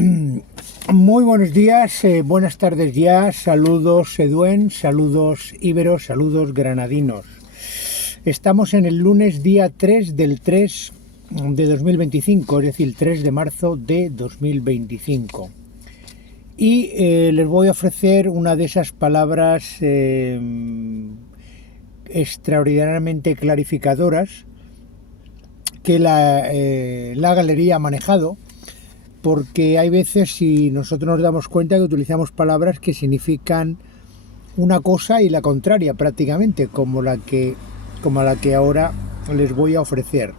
Muy buenos días, buenas tardes ya, saludos Eduen, saludos íberos, saludos granadinos. Estamos en el lunes día 3 del 3 de 2025, es decir, 3 de marzo de 2025. Y les voy a ofrecer una de esas palabras extraordinariamente clarificadoras que la galería ha manejado, porque hay veces, si nosotros nos damos cuenta, que utilizamos palabras que significan una cosa y la contraria prácticamente, como la que ahora les voy a ofrecer.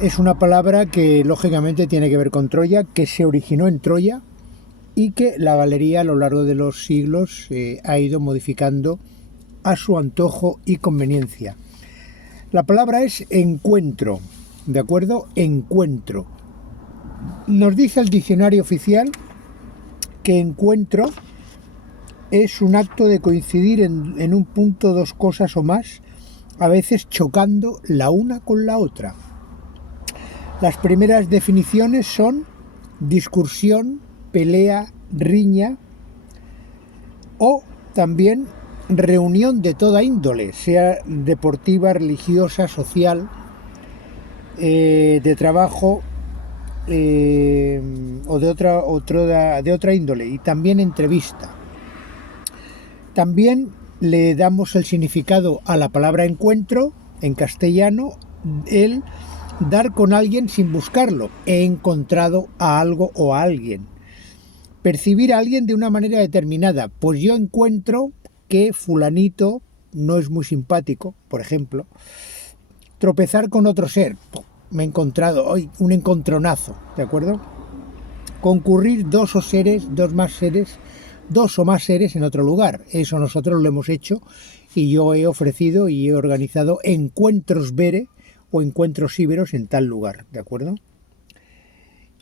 Es una palabra que lógicamente tiene que ver con Troya, que se originó en Troya y que la galería a lo largo de los siglos ha ido modificando a su antojo y conveniencia. La palabra es encuentro, ¿de acuerdo? Encuentro. Nos dice el diccionario oficial que encuentro es un acto de coincidir en un punto dos cosas o más, a veces chocando la una con la otra. Las primeras definiciones son discusión, pelea, riña o también reunión de toda índole, sea deportiva, religiosa, social, de trabajo, o de otra índole, y también entrevista. También le damos el significado a la palabra encuentro en castellano, el dar con alguien sin buscarlo. He encontrado a algo o a alguien. Percibir a alguien de una manera determinada. Pues yo encuentro que fulanito no es muy simpático, por ejemplo. Tropezar con otro ser. Me he encontrado hoy un encontronazo, ¿de acuerdo? Concurrir dos o más seres en otro lugar. Eso nosotros lo hemos hecho y yo he ofrecido y he organizado encuentros vere o encuentros íberos en tal lugar, ¿de acuerdo?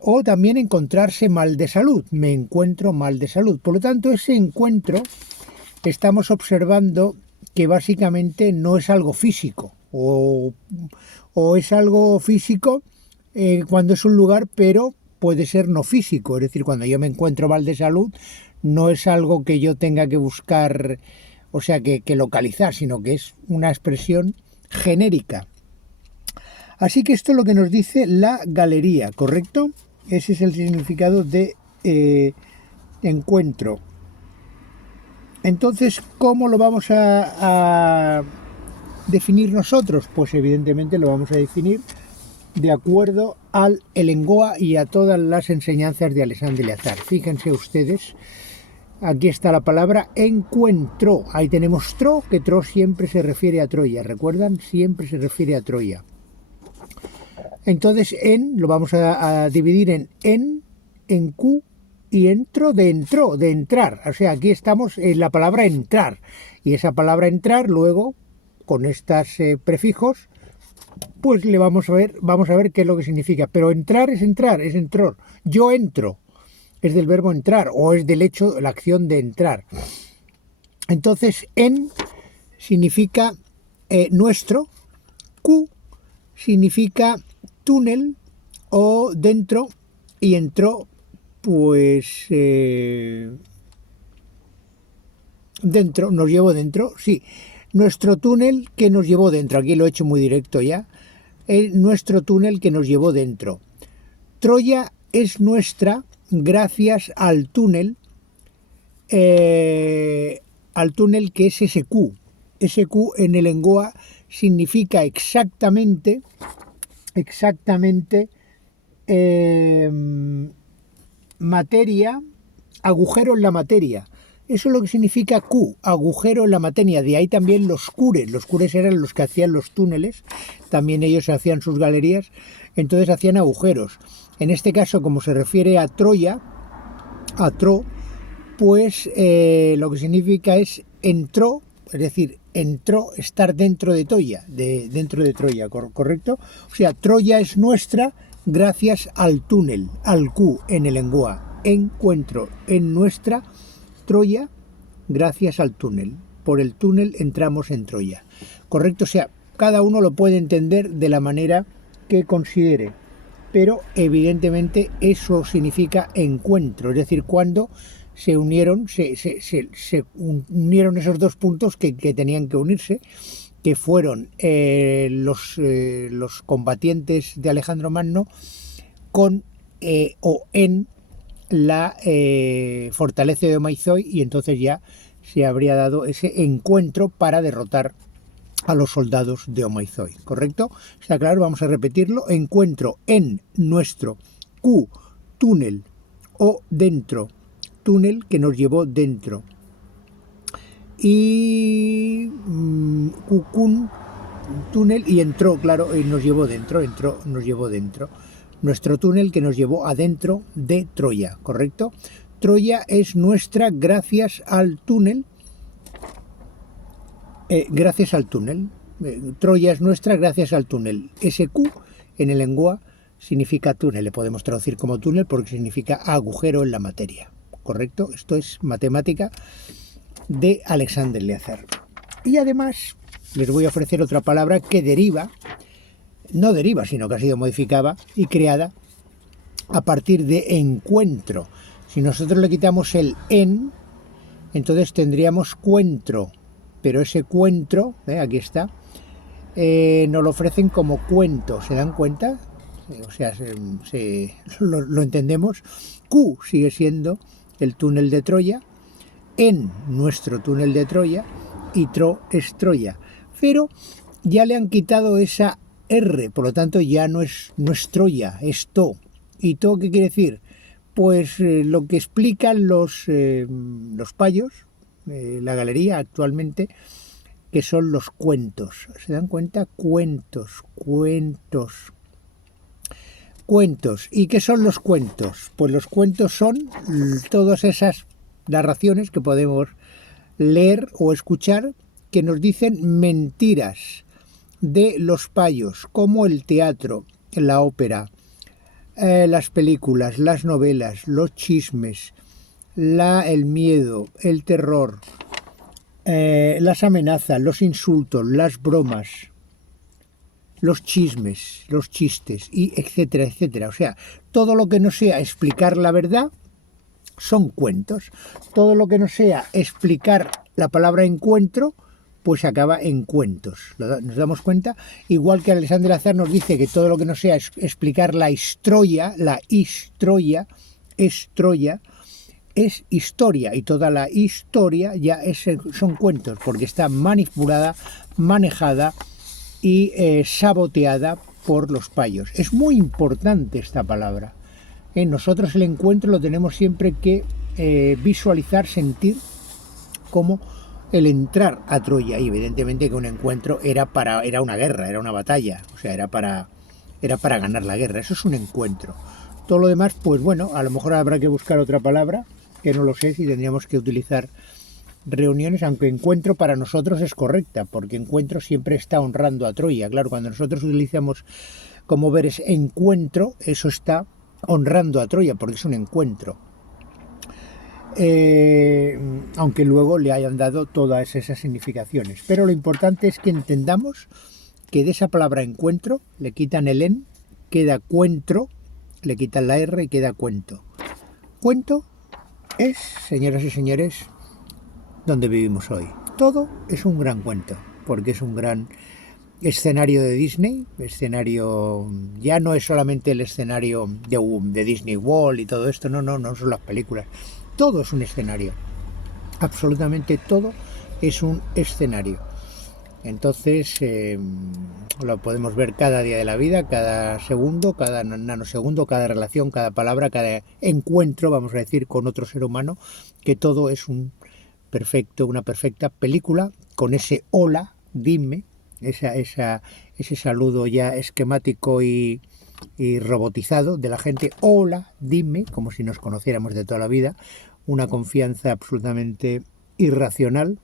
O también encontrarse mal de salud. Me encuentro mal de salud. Por lo tanto, ese encuentro estamos observando que básicamente no es algo físico o es algo físico cuando es un lugar, pero puede ser no físico. Es decir, cuando yo me encuentro mal de salud, no es algo que yo tenga que buscar, o sea, que localizar, sino que es una expresión genérica. Así que esto es lo que nos dice la galería, ¿correcto? Ese es el significado de encuentro. Entonces, ¿cómo lo vamos a definir nosotros? Pues evidentemente lo vamos a definir de acuerdo al Elengoa y a todas las enseñanzas de Alexandre Eleazar. Fíjense ustedes, aquí está la palabra encuentro. Ahí tenemos tro, que tro siempre se refiere a Troya. ¿Recuerdan? Siempre se refiere a Troya. Entonces lo vamos a dividir en Q y de entrar. O sea, aquí estamos en la palabra entrar. Y esa palabra entrar, luego, con estos prefijos, pues vamos a ver qué es lo que significa. Pero entrar, es entrar. Yo entro, es del verbo entrar, o es del hecho, la acción de entrar. Entonces, significa nuestro, Q significa túnel o dentro, y entró, pues dentro, nos llevó dentro, sí. Nuestro túnel que nos llevó dentro, aquí lo he hecho muy directo ya, nuestro túnel que nos llevó dentro. Troya es nuestra gracias al túnel que es ese Q. Ese Q en el Elengoa significa exactamente materia, agujero en la materia. Eso es lo que significa Q, agujero en la materia. De ahí también los cures. Los cures eran los que hacían los túneles. También ellos hacían sus galerías. Entonces hacían agujeros. En este caso, como se refiere a Troya, a Tro, pues lo que significa es entró, es decir, entró, estar dentro de Troya, dentro de Troya, ¿correcto? O sea, Troya es nuestra gracias al túnel, al Q en el Elengoa. Encuentro en nuestra Troya gracias al túnel. Por el túnel entramos en Troya. ¿Correcto? O sea, cada uno lo puede entender de la manera que considere. pero evidentemente eso significa encuentro, es decir, cuando se unieron esos dos puntos que tenían que unirse, que fueron los combatientes de Alejandro Magno con o en la fortaleza de Omaizoy, y entonces ya se habría dado ese encuentro para derrotar a los soldados de Omaizoy, ¿correcto? ¿Está claro? Vamos a repetirlo. Encuentro en nuestro Q, túnel, o dentro, túnel que nos llevó dentro. Y Cucún, túnel, y entró, claro, nos llevó dentro, nos llevó dentro. Nuestro túnel que nos llevó adentro de Troya, ¿correcto? Troya es nuestra gracias al túnel. Troya es nuestra gracias al túnel. SQ en el lenguaje significa túnel, le podemos traducir como túnel porque significa agujero en la materia, ¿correcto? Esto es matemática de Alexander Leazar. Y además les voy a ofrecer otra palabra que no deriva, sino que ha sido modificada y creada a partir de encuentro. Si nosotros le quitamos el en, entonces tendríamos cuentro. Pero ese cuentro, aquí está, nos lo ofrecen como cuento, ¿se dan cuenta? O sea, lo entendemos. Q sigue siendo el túnel de Troya, en nuestro túnel de Troya, y Tro es Troya. Pero ya le han quitado esa R, por lo tanto ya no es Troya, es To. ¿Y To qué quiere decir? Pues lo que explican los payos, la galería actualmente, que son los cuentos. ¿Se dan cuenta? Cuentos. ¿Y qué son los cuentos? Pues los cuentos son todas esas narraciones que podemos leer o escuchar que nos dicen mentiras de los payos, como el teatro, la ópera, las películas, las novelas, los chismes, el miedo, el terror, las amenazas, los insultos, las bromas, los chismes, los chistes, y etcétera, etcétera. O sea, todo lo que no sea explicar la verdad son cuentos. Todo lo que no sea explicar la palabra encuentro, pues acaba en cuentos. ¿Nos damos cuenta? Igual que Alexander Leazar nos dice que todo lo que no sea explicar la historia es Troya, es historia, y toda la historia ya son cuentos, porque está manipulada, manejada y saboteada por los payos. Es muy importante esta palabra. Nosotros el encuentro lo tenemos siempre que visualizar, sentir como el entrar a Troya, y evidentemente que un encuentro era una guerra, era una batalla, o sea, era para ganar la guerra. Eso es un encuentro. Todo lo demás, pues bueno, a lo mejor habrá que buscar otra palabra, que no lo sé si tendríamos que utilizar reuniones, aunque encuentro para nosotros es correcta, porque encuentro siempre está honrando a Troya. Claro, cuando nosotros utilizamos como veres encuentro, eso está honrando a Troya, porque es un encuentro. Aunque luego le hayan dado todas esas significaciones. Pero lo importante es que entendamos que de esa palabra encuentro le quitan el en, queda cuentro, le quitan la R y queda cuento. Cuento es, señoras y señores, donde vivimos hoy. Todo es un gran cuento, porque es un gran escenario de Disney, escenario, ya no es solamente el escenario de Disney World y todo esto, no son las películas. Todo es un escenario, absolutamente todo es un escenario. Entonces lo podemos ver cada día de la vida, cada segundo, cada nanosegundo, cada relación, cada palabra, cada encuentro, vamos a decir, con otro ser humano, que todo es una perfecta película, con ese hola, dime, ese saludo ya esquemático y robotizado de la gente, hola, dime, como si nos conociéramos de toda la vida, una confianza absolutamente irracional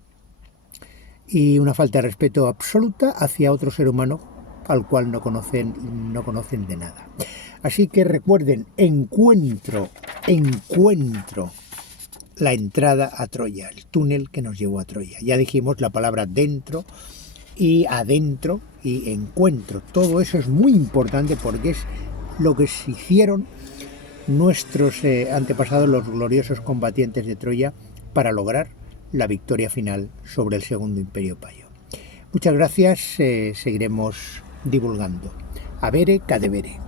y una falta de respeto absoluta hacia otro ser humano al cual no conocen de nada. Así que recuerden, encuentro, la entrada a Troya, el túnel que nos llevó a Troya. Ya dijimos la palabra dentro y adentro y encuentro. Todo eso es muy importante porque es lo que se hicieron nuestros antepasados, los gloriosos combatientes de Troya, para lograr la victoria final sobre el Segundo Imperio Payo. Muchas gracias, seguiremos divulgando. Avere cadevere.